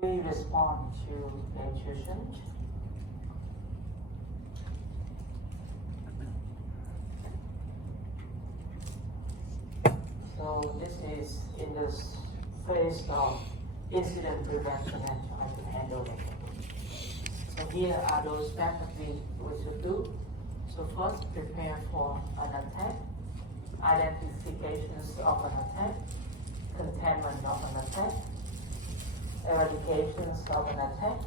we respond to the intrusion. So this is in this phase of incident prevention and trying to handle it. So here are those steps that we should do. So first, prepare for an attack, identifications of an attack, containment of an attack, eradications of an attack,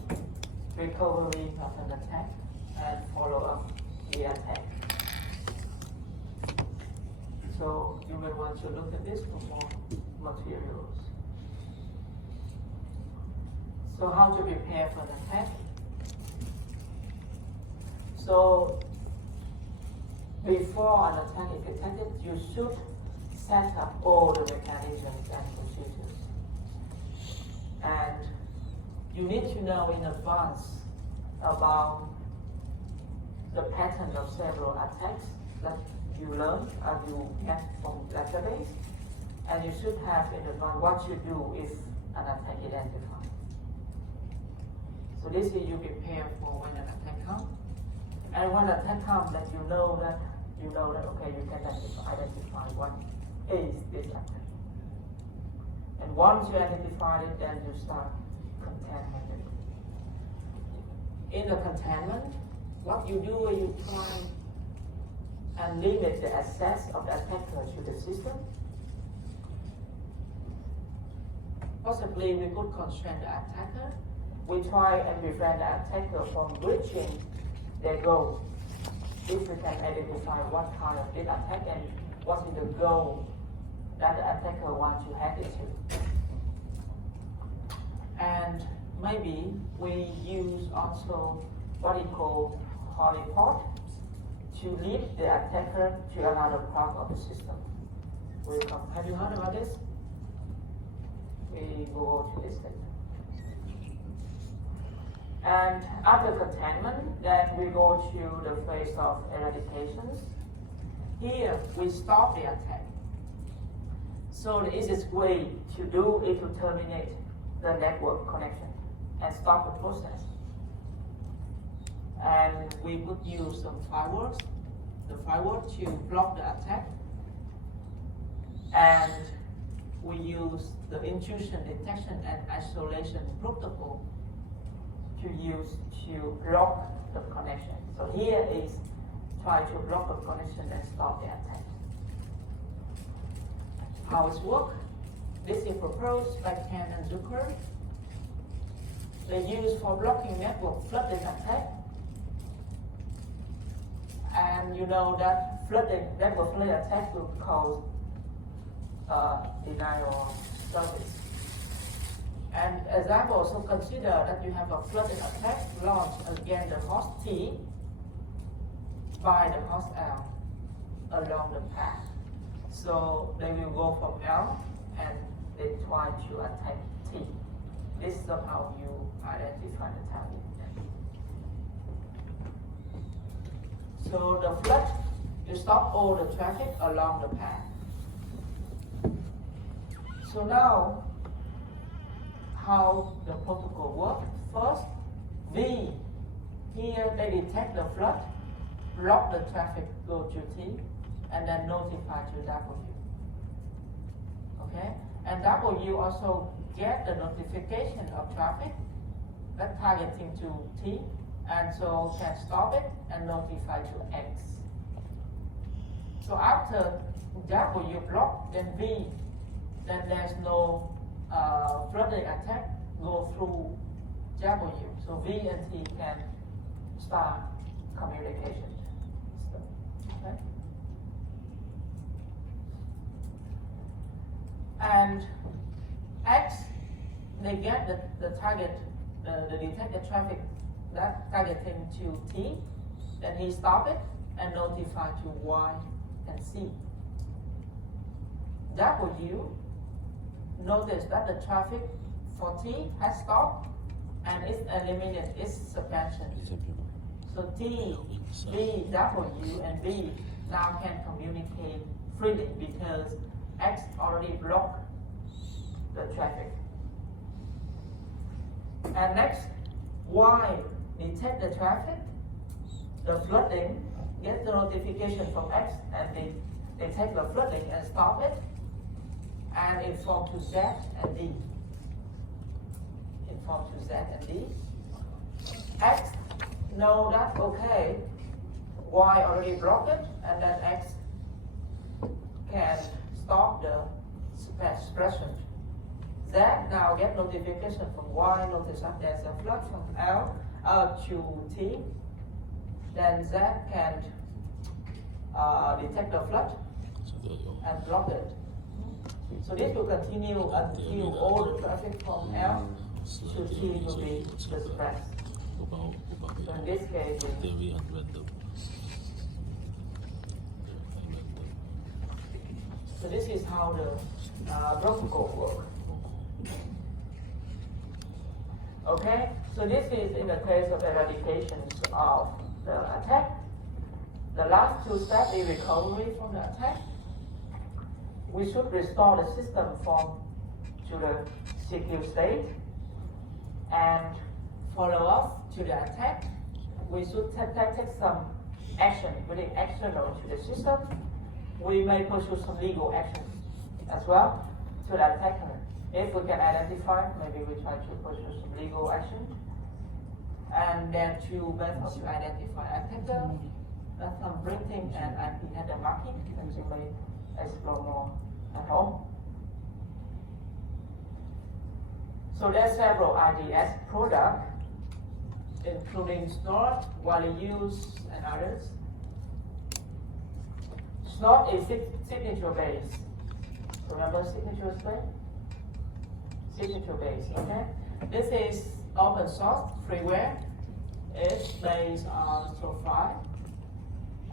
recovery of an attack, and follow up the attack. So you may want to look at this for more materials. So how to prepare for an attack? So before an attack is detected, you should set up all the mechanisms and procedures. And you need to know in advance about the pattern of several attacks that you learn and you get from database. And you should have in advance what you do if an attack is identified. So this is you prepare for when an attack comes. And when an attack comes, that you know that okay, you can identify what is this attack. And once you identify it, then you start containment. In the containment, what you do is you try and limit the access of the attacker to the system. Possibly we could constrain the attacker. We try and prevent the attacker from reaching their goal. If we can identify what kind of this attack and what is the goal that the attacker wants to hack into. And maybe we use also what we call honeypot to lead the attacker to another part of the system. Have you heard about this? We go to this later. And after containment, then we go to the phase of eradications. Here, we stop the attack. So the easiest way to do is to terminate the network connection and stop the process. And we would use some firewalls, the firewall to block the attack. And we use the intrusion detection and isolation protocol to use to block the connection. So here is try to block the connection and stop the attack. How it works? This is proposed by Ken and Zucker. They use for blocking network flooding attack. And you know that network flooding attack will cause denial of service. And example, also consider that you have a flooding attack launched against the host T by the host L along the path. So they will go from L and they try to attack T. This is how you identify the target. So the flood, you stop all the traffic along the path. So now, how the protocol works? First, V, here they detect the flood, block the traffic, go to T, and then notify to W. Okay? And W also get the notification of traffic that targeting to T, and so can stop it and notify to X. So after W block, then V, then there's no flooding attack go through W. So V and T can start communication. Okay? And X, they get the target, the detected traffic that targeting to T, then he stop it and notify to Y and C. W, notice that the traffic for T has stopped and it's eliminated its suspension. So T, V, W, and B now can communicate freely because X already blocked the traffic. And next, Y detect the traffic, the flooding, get the notification from X, and they detect the flooding and stop it, and inform to Z and D. Inform to Z and D. X know that, okay, Y already blocked it, and then X can stop the suppression. Z now get notification from Y, notice that there's a flood from L to T. Then Z can detect the flood and block it. So this will continue until all the traffic from L to T will be suppressed. So in this case, so this is how the protocol works. Okay, so this is in the case of eradication of the attack. The last two steps is recovery from the attack. We should restore the system to the secure state and follow up to the attack. We should take some action within external to the system. We may pursue some legal action as well to the attacker. If we can identify, maybe we try to pursue some legal action. And then to identify attacker, some printing and IP header marking, and you may explore more at home. So there's several IDS products, including Snort, WireUse, and others. Snort is signature based. Remember signature based? Signature based, okay? This is open source, freeware. It's based on SoFi,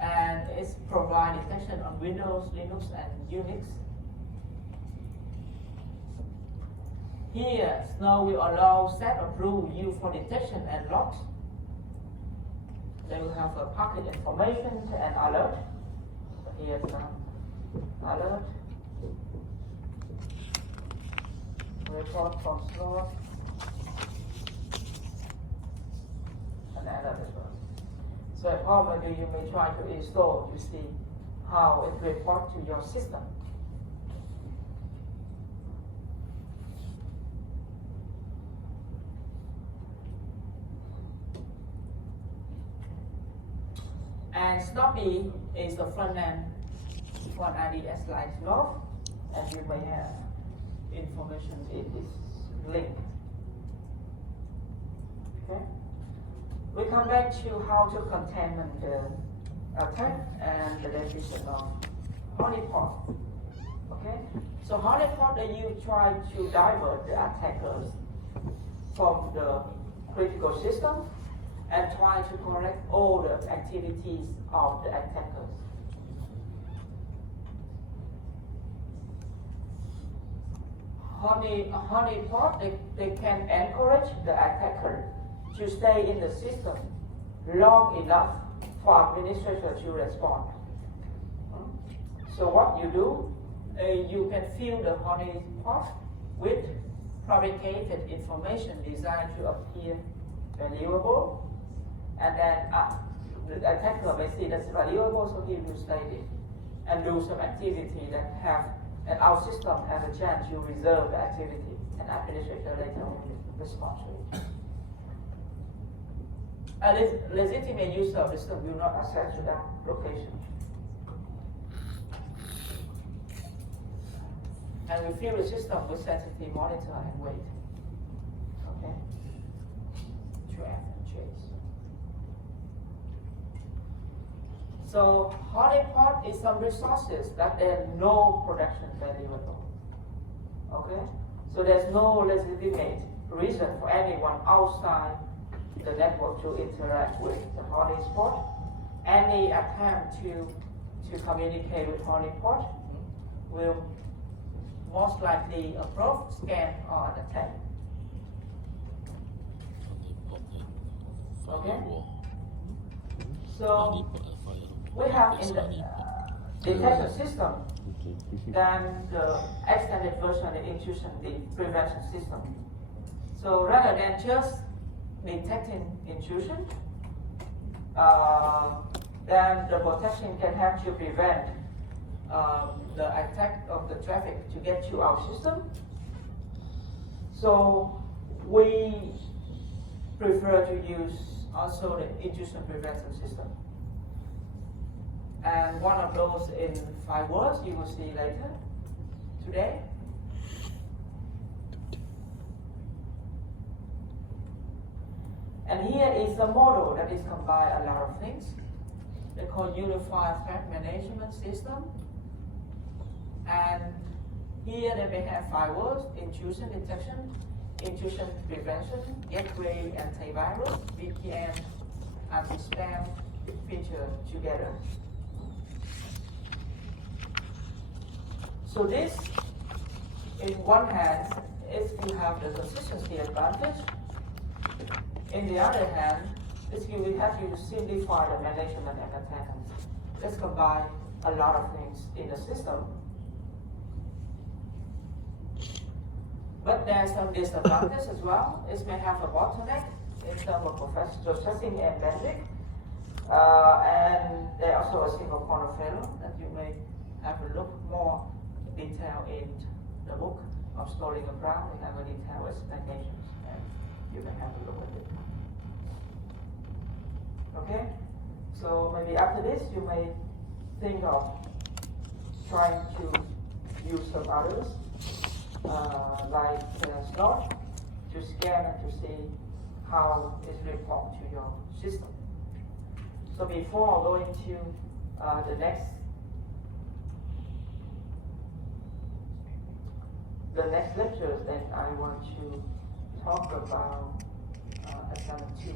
and it's provide detection on Windows, Linux, and Unix. Here, Snow will allow set of rule used for detection and logs. They will have a packet information and alert. Here's the alert. Report from Snow. And alert as well. So at home, you may try to install to see how it reports to your system. And Snoppy is the front end for an IDS like Snort, and you may have information in this link. Okay. We come back to how to contain the attack and the definition of honeypot. Okay. So honeypot, you try to divert the attackers from the critical system and try to correct all the activities of the attackers. Honeypot, they can encourage the attacker to stay in the system long enough for administrator to respond. So what you do, you can fill the honeypot with fabricated information designed to appear valuable, and then the attacker may see that's valuable, so he will stay there and do some activity that have, and our system has a chance to reserve the activity, and administrator later on will respond to it. A legitimate user of the system will not access to that location. And we fill the system with sensitive monitor and wait. Okay? Track and chase. So honeypot is some resources that there are no production value at all. Okay? So there's no legitimate reason for anyone outside the network to interact with the honeypot. Any attempt to communicate with honeypot will most likely approach, scan, or attack. Okay? So we have in the detection system then the extended version of the intrusion prevention system. So rather than just detecting intrusion, then the protection can help to prevent the attack of the traffic to get to our system. So we prefer to use also the intrusion prevention system. And one of those in firewalls you will see later today. And here is a model that is combined a lot of things. They call Unified Threat Management System. And here they may have firewalls, intrusion detection, intrusion prevention, gateway antivirus, VPN, anti-spam feature together. So this, in one hand, is you have the consistency advantage. In the other hand, is you will have to simplify the management and maintenance. Let's combine a lot of things in the system. But there's some disadvantages as well. It may have a bottleneck in terms of processing and bandwidth. And there's also a single point of failure that you may have a look more detail in the book of Storing a Ground. We have a detailed explanations, and you can have a look at it. Okay? So maybe after this, you may think of trying to use some others, like Snort, to scan and to see how it's reported to your system. So before going to the next lecture, then I want to talk about assignment 2.